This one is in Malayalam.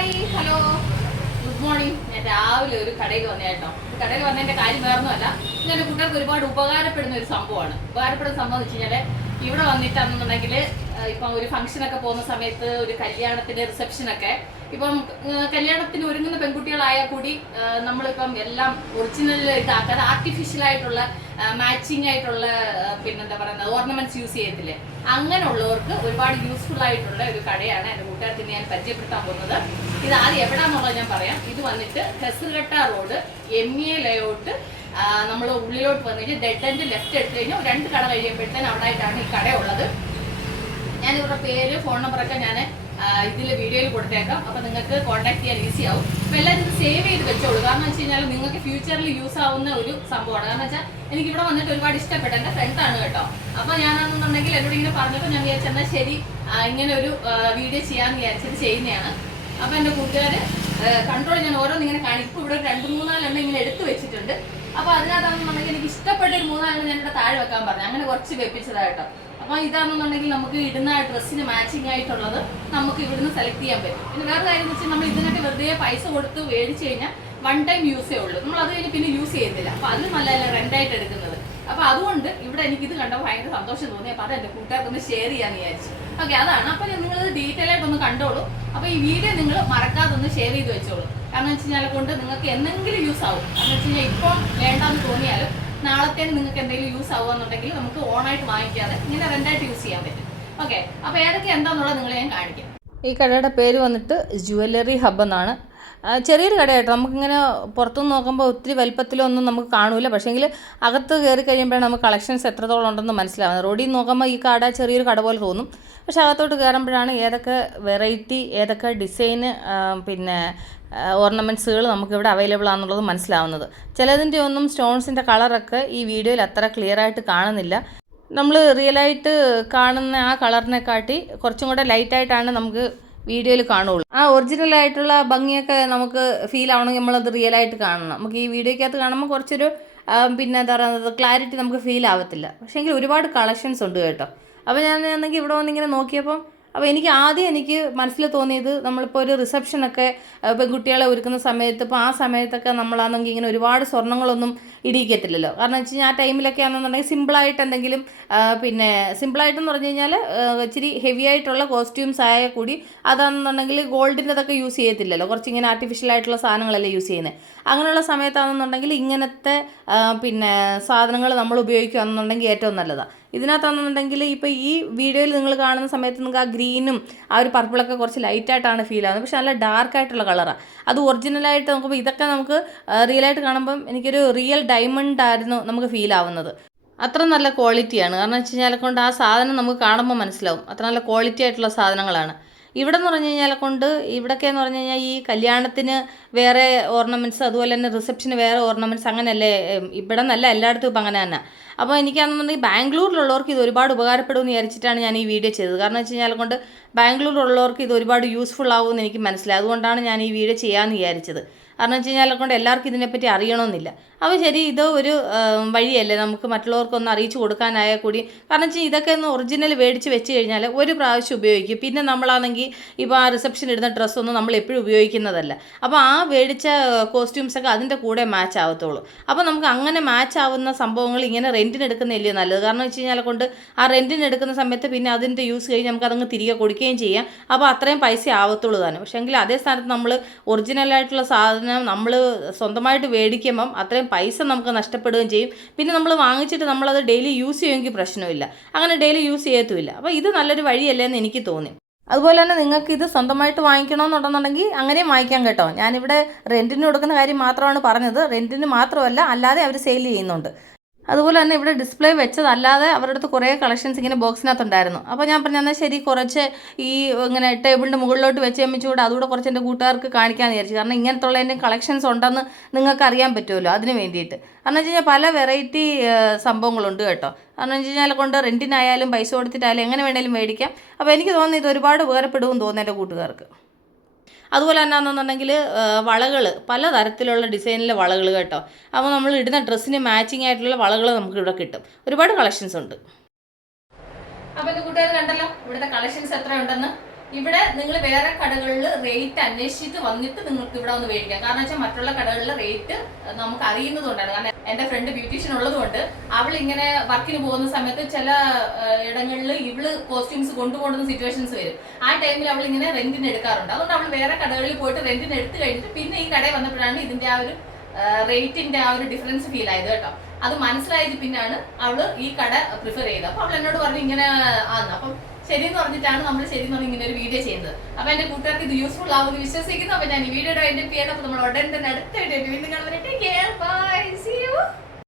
Hi hello good morning. ഞാൻ രാവിലെ ഒരു കടയിൽ വന്നേ കേട്ടോ. കടയിൽ വന്നതിന്റെ കാര്യം വേറൊന്നുമല്ല, എൻ്റെ കുട്ടികൾക്ക് ഒരുപാട് ഉപകാരപ്പെടുന്ന ഒരു സംഭവമാണ്. ഉപകാരപ്പെടുന്ന സംഭവം എന്ന് വെച്ച് കഴിഞ്ഞാൽ ഇവിടെ വന്നിട്ടാണെന്നുണ്ടെങ്കിൽ ഇപ്പം ഒരു ഫംഗ്ഷനൊക്കെ പോകുന്ന സമയത്ത്, ഒരു കല്യാണത്തിന്റെ റിസപ്ഷനൊക്കെ, ഇപ്പം കല്യാണത്തിന് ഒരുങ്ങുന്ന പെൺകുട്ടികളായാൽ കൂടി നമ്മളിപ്പം എല്ലാം ഒറിജിനൽ ഇതാക്കാതെ ആർട്ടിഫിഷ്യൽ ആയിട്ടുള്ള മാച്ചിങ് ആയിട്ടുള്ള പിന്നെന്താ പറയുന്നത് ഓർണമെന്റ്സ് യൂസ് ചെയ്യത്തില്ലേ, അങ്ങനെയുള്ളവർക്ക് ഒരുപാട് യൂസ്ഫുൾ ആയിട്ടുള്ള ഒരു കടയാണ് എൻ്റെ കൂട്ടുകാർക്ക് ഞാൻ പരിചയപ്പെടുത്താൻ പോകുന്നത്. ഇത് ആദ്യം എവിടാന്നുള്ളത് ഞാൻ പറയാം. ഇത് വന്നിട്ട് ഹെസർഘട്ട റോഡ് MA ലേഔട്ട്, നമ്മൾ ഉള്ളിലോട്ട് വന്നു കഴിഞ്ഞാൽ ഡെഡ് എൻഡ് ലെഫ്റ്റ് എടുത്തു കഴിഞ്ഞാൽ 2 കട കഴിയുമ്പോഴത്തേന് അവിടെ ആയിട്ടാണ് ഈ കടയുള്ളത്. ഞാൻ ഇവരുടെ പേര് ഫോൺ നമ്പറൊക്കെ ഞാൻ ഇതിൽ വീഡിയോയിൽ കൊടുത്തേക്കാം. അപ്പോൾ നിങ്ങൾക്ക് കോൺടാക്ട് ചെയ്യാൻ ഈസി ആവും. അപ്പോൾ എല്ലാവരും ഇത് സേവ് ചെയ്ത് വെച്ചോളൂ. കാരണം വെച്ച് കഴിഞ്ഞാൽ നിങ്ങൾക്ക് ഫ്യൂച്ചറിൽ യൂസ് ആവുന്ന ഒരു സംഭവമാണ്. കാരണം വെച്ചാൽ എനിക്ക് ഇവിടെ വന്നിട്ട് ഒരുപാട് ഇഷ്ടപ്പെട്ട എൻ്റെ ഫ്രണ്ടാണ് കേട്ടോ. അപ്പോൾ ഞാനാണെന്നുണ്ടെങ്കിൽ എന്നോട് ഇങ്ങനെ പറഞ്ഞപ്പോൾ ഞാൻ വിചാരിച്ചെന്നാൽ ശരി ഇങ്ങനെ ഒരു വീഡിയോ ചെയ്യാമെന്ന് വിചാരിച്ചത് ചെയ്യുന്നതാണ്. അപ്പോൾ എൻ്റെ കൂട്ടുകാർ കൺട്രോൾ ഞാൻ ഓരോന്നിങ്ങനെ കാണിക്കും. ഇവിടെ 2-3-4 എണ്ണം ഇങ്ങനെ എടുത്തു വെച്ചിട്ടുണ്ട്. അപ്പോൾ അതിനകത്താണെന്നുണ്ടെങ്കിൽ എനിക്ക് ഇഷ്ടപ്പെട്ട ഒരു 3-4 എണ്ണം ഞാനിവിടെ താഴെ വെക്കാൻ പറഞ്ഞു. അങ്ങനെ കുറച്ച് വെപ്പിച്ചതായിട്ടോ. അപ്പോൾ ഇതാണെന്നുണ്ടെങ്കിൽ നമുക്ക് ഇടുന്ന ഡ്രസ്സിന് മാച്ചിങ് ആയിട്ടുള്ളത് നമുക്ക് ഇവിടുന്ന് സെലക്ട് ചെയ്യാൻ പറ്റും. പിന്നെ വേറെ കാര്യം എന്ന് വെച്ചാൽ നമ്മൾ ഇതിനൊക്കെ വെറുതെ പൈസ കൊടുത്ത് മേടിച്ച് കഴിഞ്ഞാൽ 1 ടൈം യൂസേ ഉള്ളൂ. നമ്മൾ അത് കഴിഞ്ഞ് പിന്നെ യൂസ് ചെയ്യത്തില്ല. അപ്പോൾ അതിന് നല്ലതല്ല റെൻ്റായിട്ട് എടുക്കുന്നത്. അപ്പോൾ അതുകൊണ്ട് ഇവിടെ എനിക്കിത് കണ്ടപ്പോൾ ഭയങ്കര സന്തോഷം തോന്നി. അപ്പോൾ അത് എൻ്റെ കൂട്ടുകാർക്കൊന്ന് ഷെയർ ചെയ്യാമെന്ന് വിചാരിച്ചു. ഓക്കെ, അതാണ്. അപ്പോൾ നിങ്ങൾ ഡീറ്റെയിൽ ആയിട്ടൊന്ന് കണ്ടോളൂ. അപ്പോൾ ഈ വീഡിയോ നിങ്ങൾ മറക്കാതെ ഒന്ന് ഷെയർ ചെയ്ത് വെച്ചോളൂ. കാരണം വെച്ച് കഴിഞ്ഞാൽ കൊണ്ട് നിങ്ങൾക്ക് എന്തെങ്കിലും യൂസ് ആവും. കാരണം വെച്ച് കഴിഞ്ഞാൽ ഇപ്പോൾ വേണ്ടാന്ന് തോന്നിയാലും നാളത്തേന് നിങ്ങൾക്ക് എന്തെങ്കിലും യൂസ് ആവുകയെന്നുണ്ടെങ്കിൽ നമുക്ക് ഓണായിട്ട് വാങ്ങിക്കാതെ ഇങ്ങനെ റെൻ്റായിട്ട് യൂസ് ചെയ്യാൻ പറ്റും. ഓക്കെ, അപ്പോൾ ഏതൊക്കെ എന്താണെന്നുള്ളത് നിങ്ങളെ ഞാൻ കാണിക്കാം. ഈ കടയുടെ പേര് വന്നിട്ട് ജുവല്ലറി ഹബ്ബ് എന്നാണ്. ചെറിയൊരു കടയായിട്ട് നമുക്കിങ്ങനെ പുറത്തുനിന്ന് നോക്കുമ്പോൾ ഒത്തിരി വലിപ്പത്തിലൊന്നും നമുക്ക് കാണൂല. പക്ഷേങ്കിൽ അകത്ത് കയറി കഴിയുമ്പോഴാണ് നമുക്ക് കളക്ഷൻസ് എത്രത്തോളം ഉണ്ടെന്ന് മനസ്സിലാവുന്നത്. റോഡിൽ നിന്ന് നോക്കുമ്പോൾ ഈ കട ചെറിയൊരു കട പോലെ തോന്നും. പക്ഷേ അകത്തോട്ട് കയറുമ്പോഴാണ് ഏതൊക്കെ വെറൈറ്റി, ഏതൊക്കെ ഡിസൈന് പിന്നെ ഓർണമെൻറ്റ്സുകൾ നമുക്കിവിടെ അവൈലബിൾ ആണെന്നുള്ളത് മനസ്സിലാവുന്നത്. ചിലതിൻ്റെ ഒന്നും സ്റ്റോൺസിൻ്റെ കളറൊക്കെ ഈ വീഡിയോയിൽ അത്ര ക്ലിയർ ആയിട്ട് കാണുന്നില്ല. നമ്മൾ റിയലായിട്ട് കാണുന്ന ആ കളറിനെക്കാട്ടി കുറച്ചും കൂടെ ലൈറ്റായിട്ടാണ് നമുക്ക് വീഡിയോയിൽ കാണുള്ളൂ. ആ ഒറിജിനൽ ആയിട്ടുള്ള ഭംഗിയൊക്കെ നമുക്ക് ഫീൽ ആവണമെങ്കിൽ നമ്മളത് റിയലായിട്ട് കാണണം. നമുക്ക് ഈ വീഡിയോയ്ക്കകത്ത് കാണുമ്പോൾ കുറച്ചൊരു പിന്നെ എന്താ പറയുന്നത് ക്ലാരിറ്റി നമുക്ക് ഫീൽ ആവത്തില്ല. പക്ഷേങ്കിൽ ഒരുപാട് കളക്ഷൻസ് ഉണ്ട് കേട്ടോ. അപ്പോൾ ഞാൻ ആണെങ്കിൽ ഇവിടെ വന്നിങ്ങനെ നോക്കിയപ്പം അപ്പോൾ എനിക്ക് മനസ്സിൽ തോന്നിയത്, നമ്മളിപ്പോൾ ഒരു റിസപ്ഷനൊക്കെ പെൺകുട്ടികളെ ഒരുക്കുന്ന സമയത്ത്, ഇപ്പോൾ ആ സമയത്തൊക്കെ നമ്മളാണെങ്കിൽ ഇങ്ങനെ ഒരുപാട് സ്വർണ്ണങ്ങളൊന്നും ഇടിയിക്കത്തില്ലല്ലോ. കാരണം വെച്ച് കഴിഞ്ഞാൽ ആ ടൈമിലൊക്കെ ആണെന്നുണ്ടെങ്കിൽ സിമ്പിളായിട്ട് എന്തെങ്കിലും പിന്നെ സിമ്പിളായിട്ടെന്ന് പറഞ്ഞു കഴിഞ്ഞാൽ ഇച്ചിരി ഹെവി ആയിട്ടുള്ള കോസ്റ്റ്യൂംസ് ആയ കൂടി അതാണെന്നുണ്ടെങ്കിൽ ഗോൾഡിൻ്റെതൊക്കെ യൂസ് ചെയ്യത്തില്ലല്ലോ. കുറച്ചിങ്ങനെ ആർട്ടിഫിഷ്യൽ ആയിട്ടുള്ള സാധനങ്ങളല്ലേ യൂസ് ചെയ്യുന്നത്. അങ്ങനെയുള്ള സമയത്താണെന്നുണ്ടെങ്കിൽ ഇങ്ങനത്തെ പിന്നെ സാധനങ്ങൾ നമ്മൾ ഉപയോഗിക്കുകയാണെന്നുണ്ടെങ്കിൽ ഏറ്റവും നല്ലതാണ്. ഇതിനകത്താണെന്നുണ്ടെങ്കിൽ ഇപ്പോൾ ഈ വീഡിയോയിൽ നിങ്ങൾ കാണുന്ന സമയത്ത് നിങ്ങൾക്ക് ആ ഗ്രീനും ആ ഒരു പർപ്പിളൊക്കെ കുറച്ച് ലൈറ്റായിട്ടാണ് ഫീൽ ആവുന്നത്. പക്ഷേ നല്ല ഡാർക്കായിട്ടുള്ള കളറാണ്. അത് ഒറിജിനലായിട്ട് നോക്കുമ്പോൾ ഇതൊക്കെ നമുക്ക് റിയലായിട്ട് കാണുമ്പം എനിക്കൊരു റിയൽ ഡയമണ്ട് ആയിരുന്നു നമുക്ക് ഫീൽ ആവുന്നത്. അത്ര നല്ല ക്വാളിറ്റിയാണ്. കാരണം വെച്ച് കഴിഞ്ഞാൽ കൊണ്ട് ആ സാധനം നമുക്ക് കാണുമ്പോൾ മനസ്സിലാവും അത്ര നല്ല ക്വാളിറ്റി ആയിട്ടുള്ള സാധനങ്ങളാണ്. ഇവിടെ എന്ന് പറഞ്ഞു കഴിഞ്ഞാൽ കൊണ്ട് ഇവിടെയൊക്കെയെന്ന് പറഞ്ഞു കഴിഞ്ഞാൽ ഈ കല്യാണത്തിന് വേറെ ഓർണമെൻറ്റ്സ്, അതുപോലെ തന്നെ റിസപ്ഷന് വേറെ ഓർണമെൻറ്റ്സ്, അങ്ങനെയല്ലേ ഇവിടെ നല്ല എല്ലായിടത്തും ഇപ്പം അങ്ങനെ തന്നെ. അപ്പോൾ എനിക്കാണെന്നുണ്ടെങ്കിൽ ബാംഗ്ലൂരിലുള്ളവർക്ക് ഇത് ഒരുപാട് ഉപകാരപ്പെടുമെന്ന് വിചാരിച്ചിട്ടാണ് ഞാൻ ഈ വീഡിയോ ചെയ്തത്. കാരണം വെച്ച് കഴിഞ്ഞാൽ കൊണ്ട് ബാംഗ്ലൂരിലുള്ളവർക്ക് ഇത് ഒരുപാട് യൂസ്ഫുൾ ആകുമെന്ന് എനിക്ക് മനസ്സിലായി. അതുകൊണ്ടാണ് ഞാൻ ഈ വീഡിയോ ചെയ്യാമെന്ന് വിചാരിച്ചത്. കാരണം വെച്ച് കഴിഞ്ഞാൽ കൊണ്ട് എല്ലാവർക്കും ഇതിനെപ്പറ്റി അറിയണമെന്നില്ല. അപ്പോൾ ശരി, ഇത് ഒരു വഴിയല്ലേ നമുക്ക് മറ്റുള്ളവർക്കൊന്ന് അറിയിച്ചു കൊടുക്കാനായാൽ കൂടി. കാരണം വെച്ചാൽ ഇതൊക്കെ ഒന്ന് ഒറിജിനൽ മേടിച്ച് വെച്ച് കഴിഞ്ഞാൽ ഒരു പ്രാവശ്യം ഉപയോഗിക്കും. പിന്നെ നമ്മളാണെങ്കിൽ ഇപ്പോൾ ആ റിസപ്ഷൻ ഇടുന്ന ഡ്രസ്സൊന്നും നമ്മൾ എപ്പോഴും ഉപയോഗിക്കുന്നതല്ല. അപ്പോൾ ആ മേടിച്ച കോസ്റ്റ്യൂംസൊക്കെ അതിൻ്റെ കൂടെ മാച്ച് ആവത്തുള്ളൂ. അപ്പോൾ നമുക്ക് അങ്ങനെ മാച്ച് ആവുന്ന സംഭവങ്ങൾ ഇങ്ങനെ റെൻറ്റിന് എടുക്കുന്നതല്ലേ നല്ലത്. കാരണം വെച്ച് കഴിഞ്ഞാൽ കൊണ്ട് ആ റെൻറ്റിന് എടുക്കുന്ന സമയത്ത് പിന്നെ അതിൻ്റെ യൂസ് കഴിഞ്ഞ് നമുക്ക് അതങ്ങ് തിരികെ കൊടുക്കുകയും ചെയ്യാം. അപ്പോൾ അത്രയും പൈസ ആവത്തുള്ളൂ തന്നെ. പക്ഷേ എങ്കിൽ അതേ സ്ഥാനത്ത് നമ്മൾ ഒറിജിനലായിട്ടുള്ള സാധനം നമ്മൾ സ്വന്തമായിട്ട് മേടിക്കുമ്പം അത്രയും പൈസ നമുക്ക് നഷ്ടപ്പെടുകയും ചെയ്യും. പിന്നെ നമ്മൾ വാങ്ങിച്ചിട്ട് നമ്മളത് ഡെയിലി യൂസ് ചെയ്യുമെങ്കിൽ പ്രശ്നമില്ല. അങ്ങനെ ഡെയിലി യൂസ് ചെയ്യത്തുമില്ല. അപ്പോൾ ഇത് നല്ലൊരു വഴിയല്ലേ എന്ന് എനിക്ക് തോന്നി. അതുപോലെ തന്നെ നിങ്ങൾക്ക് ഇത് സ്വന്തമായിട്ട് വാങ്ങിക്കണമെന്നുണ്ടെന്നുണ്ടെങ്കിൽ അങ്ങനെയും വാങ്ങിക്കാം കേട്ടോ. ഞാനിവിടെ റെൻറ്റിന് കൊടുക്കുന്ന കാര്യം മാത്രമാണ് പറഞ്ഞത്. റെൻറ്റിന് മാത്രമല്ല, അല്ലാതെ അവർ സെയിൽ ചെയ്യുന്നുണ്ട്. അതുപോലെ തന്നെ ഇവിടെ ഡിസ്പ്ലേ വെച്ചതല്ലാതെ അവരുടെ അടുത്ത് കുറേ കളക്ഷൻസ് ഇങ്ങനെ ബോക്സിനകത്തുണ്ടായിരുന്നു. അപ്പോൾ ഞാൻ പറഞ്ഞു എന്നാൽ ശരി, കുറച്ച് ഈ ഇങ്ങനെ ടേബിളിൻ്റെ മുകളിലോട്ട് വെച്ച് വെച്ചുകൂടെ അതുകൂടെ കുറച്ച് എൻ്റെ കൂട്ടുകാർക്ക് കാണിക്കാമെന്ന് വിചാരിച്ചു. കാരണം ഇങ്ങനത്തുള്ള എൻ്റെ കളക്ഷൻസ് ഉണ്ടെന്ന് നിങ്ങൾക്ക് അറിയാൻ പറ്റുമല്ലോ, അതിന് വേണ്ടിയിട്ട്. കാരണം വെച്ച് കഴിഞ്ഞാൽ പല വെറൈറ്റി സംഭവങ്ങളുണ്ട് കേട്ടോ. കാരണം വെച്ച് കഴിഞ്ഞാൽ കൊണ്ട് റെൻറ്റിനായാലും പൈസ കൊടുത്തിട്ടായാലും എങ്ങനെ വേണേലും മേടിക്കാം. അപ്പോൾ എനിക്ക് തോന്നുന്നു ഇത് ഒരുപാട് ഉപകാരപ്പെടുമെന്ന് തോന്നുന്നു എൻ്റെ കൂട്ടുകാർക്ക്. അതുപോലെ തന്നെ ആണെന്നുണ്ടെങ്കിൽ വളകൾ, പലതരത്തിലുള്ള ഡിസൈനിലെ വളകൾ കേട്ടോ. അപ്പോൾ നമ്മൾ ഇടുന്ന ഡ്രസ്സിന് മാച്ചിങ് ആയിട്ടുള്ള വളകൾ നമുക്കിവിടെ കിട്ടും. ഒരുപാട് കളക്ഷൻസ് ഉണ്ട്. അപ്പോൾ എൻ്റെ കൂട്ടുകാർ കണ്ടല്ലോ ഇവിടുത്തെ കളക്ഷൻസ് എത്ര ഉണ്ടെന്ന്. ഇവിടെ നിങ്ങൾ വേറെ കടകളിൽ റേറ്റ് അന്വേഷിച്ചിട്ട് വന്നിട്ട് നിങ്ങൾക്ക് ഇവിടെ വന്ന് മേടിക്കാം. കാരണം വെച്ചാൽ മറ്റുള്ള കടകളിലെ റേറ്റ് നമുക്ക് അറിയുന്നതുകൊണ്ടാണ്. കാരണം എന്റെ ഫ്രണ്ട് ബ്യൂട്ടീഷ്യൻ ഉള്ളതുകൊണ്ട് അവൾ ഇങ്ങനെ വർക്കിന് പോകുന്ന സമയത്ത് ചില ഇടങ്ങളിൽ ഇവള് കോസ്റ്റ്യൂംസ് കൊണ്ടുപോകുന്ന സിറ്റുവേഷൻസ് വരും. ആ ടൈമിൽ അവൾ ഇങ്ങനെ റെന്റിന് എടുക്കാറുണ്ട്. അതുകൊണ്ട് അവൾ വേറെ കടകളിൽ പോയിട്ട് റെന്റിന് എടുത്തു കഴിഞ്ഞിട്ട് പിന്നെ ഈ കടയിൽ വന്നപ്പോഴാണ് ഇതിന്റെ ആ ഒരു റേറ്റിന്റെ ആ ഒരു ഡിഫറൻസ് ഫീൽ ആയത് കേട്ടോ. അത് മനസ്സിലായത് പിന്നാണ് അവള് ഈ കട പ്രിഫർ ചെയ്തത്. അപ്പൊ അവൾ എന്നോട് പറഞ്ഞു ഇങ്ങനെ ആന്ന്. അപ്പം ശരിയെന്ന് പറഞ്ഞിട്ടാണ് നമ്മൾ ശരിയെന്ന് പറഞ്ഞ് ഇങ്ങനെ ഒരു വീഡിയോ ചെയ്യുന്നത്. അപ്പൊ എന്റെ കൂട്ടുകാർക്ക് ഇത് യൂസ്ഫുൾ ആവുമെന്ന് വിശ്വസിക്കുന്നു. അപ്പൊ ഞാൻ ഈ വീഡിയോയുടെ അതിന്റെ പേര് നമ്മൾ ഉടൻ തന്നെ അടുത്ത വീഡിയോ വീണ്ടും കാണുന്നത്. Take care, bye, see U.